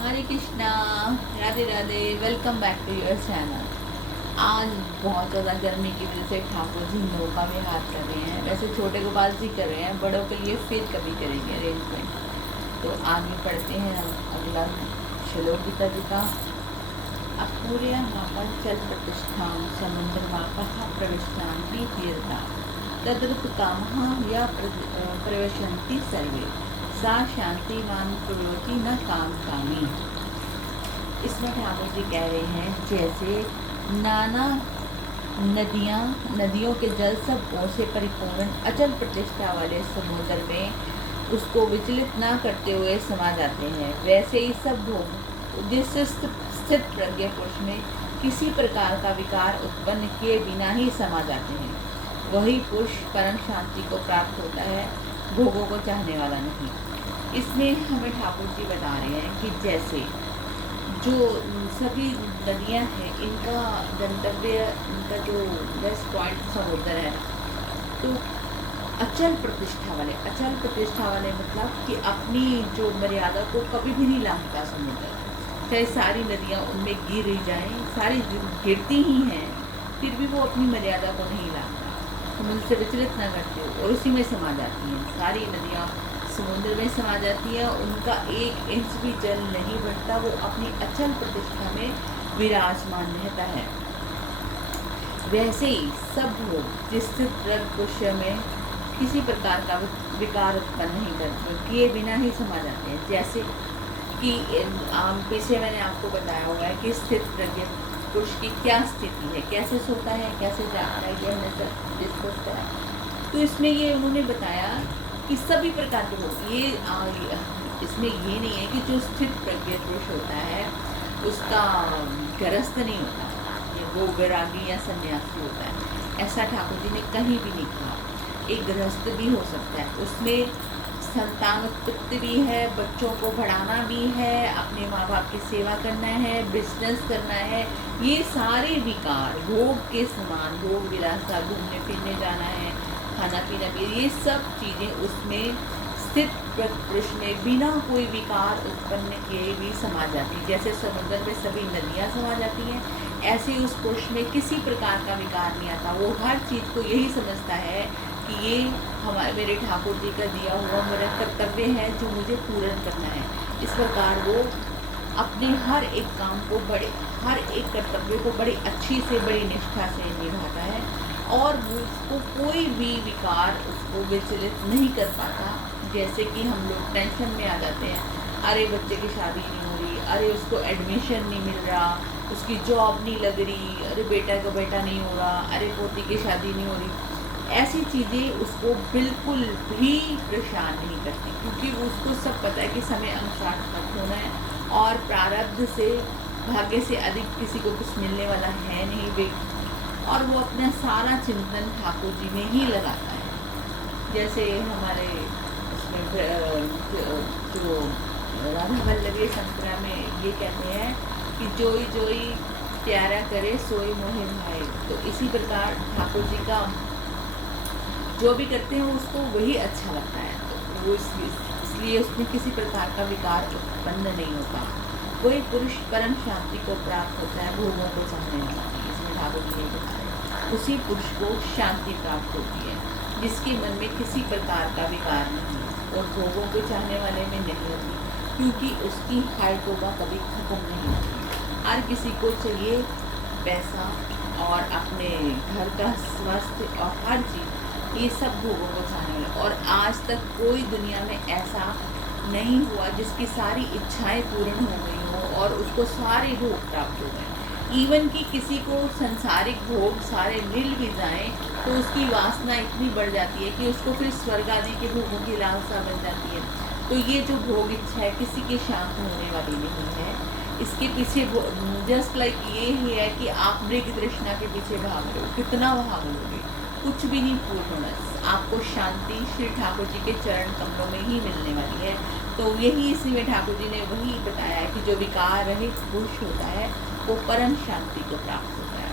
Hare Krishna, Radhe Radhe. Welcome back to your channel. आज बहुत ज़्यादा गर्मी की वजह से ठाकुर जी नौका विहार कर रहे हैं। वैसे छोटे गोपाल जी कर रहे हैं, बड़ों के लिए फिर कभी करेंगे अरेंजमेंट। तो आगे पढ़ते हैं हम अगला श्लोक गीता जी का। अपूर्या नापन चल प्रतिष्ठान समुद्र वापः प्रविष्टान तीर्था तद्रुत कामः या प्रविशन्ति सर्वे सा शांतिवान प्रवृत्ति न काम कामी। इसमें ठाकुर जी कह रहे हैं जैसे नाना नदियों के जल सब ओर से परिपूर्ण अचल प्रतिष्ठा वाले समुद्र में उसको विचलित ना करते हुए समा जाते हैं, वैसे ही सब भोग उद्देश्य स्थित प्रज्ञ पुरुष में किसी प्रकार का विकार उत्पन्न किए बिना ही समा जाते हैं। वही पुरुष परम शांति को प्राप्त होता है, भोगों को चाहने वाला नहीं। इसमें हमें ठाकुर जी बता रहे हैं कि जैसे जो सभी नदियाँ हैं, इनका गंतव्य, इनका जो बेस्ट पॉइंट समुद्र है। तो अचल प्रतिष्ठा वाले मतलब कि अपनी जो मर्यादा को कभी भी नहीं लांघता समुद्र। चाहे सारी नदियाँ उनमें गिर ही जाएं, सारी गिरती ही हैं, फिर भी वो अपनी मर्यादा को नहीं लांघता, समुद्र से विचलित न करते और उसी में समा जाती हैं। सारी नदियाँ समुद्र में समा जाती है, उनका एक इंच भी जल नहीं बढ़ता, वो अपनी अचल प्रतिष्ठा में विराजमान रहता है। वैसे ही सब लोग जिस पुरुष में किसी प्रकार का विकार उत्पन्न नहीं करते, किए बिना ही समा जाते हैं। जैसे कि पीछे मैंने आपको बताया हुआ है कि स्थित प्रज्ञ पुरुष की क्या स्थिति है, कैसे सोता है, कैसे जागता है, ये हमने सब डिस्कस करा। तो इसमें ये उन्होंने बताया कि सभी प्रकार के लोग इसमें ये नहीं है कि जो स्थित प्रज्ञ पुरुष होता है उसका गृहस्थ नहीं होता, ये वो वैरागी या सन्यासी होता है, ऐसा ठाकुर जी ने कहीं भी नहीं कहा। एक गृहस्थ भी हो सकता है, उसमें संतान उत्पत्ति भी है, बच्चों को पढ़ाना भी है, अपने माँ बाप की सेवा करना है, बिजनेस करना है, ये सारे विकार भोग के समान, भोग विलासा, घूमने फिरने जाना है, खाना पीना भी, ये सब चीज़ें उसमें स्थित पुरुष में बिना कोई विकार उत्पन्न किए भी समा जाती। जैसे समुद्र में सभी नदियाँ समा जाती हैं, ऐसे उस पुरुष में किसी प्रकार का विकार नहीं आता। वो हर चीज़ को यही समझता है कि ये मेरे ठाकुर जी का दिया हुआ मेरा कर्तव्य है जो मुझे पूर्ण करना है। इस प्रकार वो अपने हर एक काम को हर एक कर्तव्य को बड़ी अच्छी से, बड़ी निष्ठा से निभाता है और उसको कोई भी विकार उसको विचलित नहीं कर पाता। जैसे कि हम लोग टेंशन में आ जाते हैं, अरे बच्चे की शादी नहीं हो रही, अरे उसको एडमिशन नहीं मिल रहा, उसकी जॉब नहीं लग रही, अरे बेटा का बेटा नहीं हो रहा, अरे पोती की शादी नहीं हो रही। ऐसी चीज़ें उसको बिल्कुल भी परेशान नहीं करती, क्योंकि वो उसको सब पता है कि समय अनुसार खत्म होना है और प्रारब्ध से, भाग्य से अधिक किसी को कुछ मिलने वाला है नहीं वे। और वो अपना सारा चिंतन ठाकुर जी में ही लगाता है। जैसे हमारे उसमें जो राधा वल्लभी संतरा में ये कहते हैं कि जोई जोई प्यारा करे सोई मोहे भाई। तो इसी प्रकार ठाकुर जी का जो भी करते हैं उसको वही अच्छा लगता है, तो वो इसलिए उसमें किसी प्रकार का विकार उत्पन्न नहीं होता। कोई पुरुष परम शांति को प्राप्त होता है, भोगों को चाहने वाला। इसमें ठाकुर जी ने बताया उसी पुरुष को शांति प्राप्त होती है जिसके मन में किसी प्रकार का विकार नहीं और भोगों को चाहने वाले में नहीं होती, क्योंकि उसकी हाय तौबा कभी खत्म नहीं होती। हर किसी को चाहिए पैसा और अपने घर का स्वास्थ्य और हर चीज़, ये सब भोगों को चाहने वाला। और आज तक कोई दुनिया में ऐसा नहीं हुआ जिसकी सारी इच्छाएं पूर्ण हो गई हो और उसको सारे भोग प्राप्त हो गए। इवन कि किसी को संसारिक भोग सारे मिल भी जाएं तो उसकी वासना इतनी बढ़ जाती है कि उसको फिर स्वर्ग आदि के भोगों की लालसा बन जाती है। तो ये जो भोग इच्छा है किसी की शांत होने वाली नहीं है। इसके पीछे जस्ट लाइक ये ही है कि आप मृग तृष्णा के पीछे भाग रहे हो, कितना भागोगे, कुछ भी नहीं पूर्ण होना। आपको शांति श्री ठाकुर जी के चरण कमलों में ही मिलने वाली है। तो यही इसी में ठाकुर जी ने वही बताया है कि जो विकार रहित पुरुष होता है वो परम शांति को प्राप्त होता है,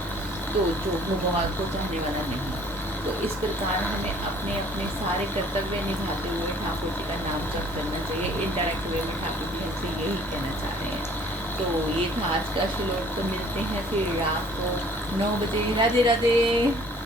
तो जो भगवान को चाहने वाला नहीं। तो इस प्रकार हमें अपने अपने सारे कर्तव्य निभाते हुए ठाकुर जी का नाम जप करना चाहिए। इनडायरेक्ट वे में ठाकुर जी हमसे यही कहना चाह रहे हैं। तो ये था आज का श्लोक। तो मिलते हैं फिर रात को 9 बजे। राधे राधे।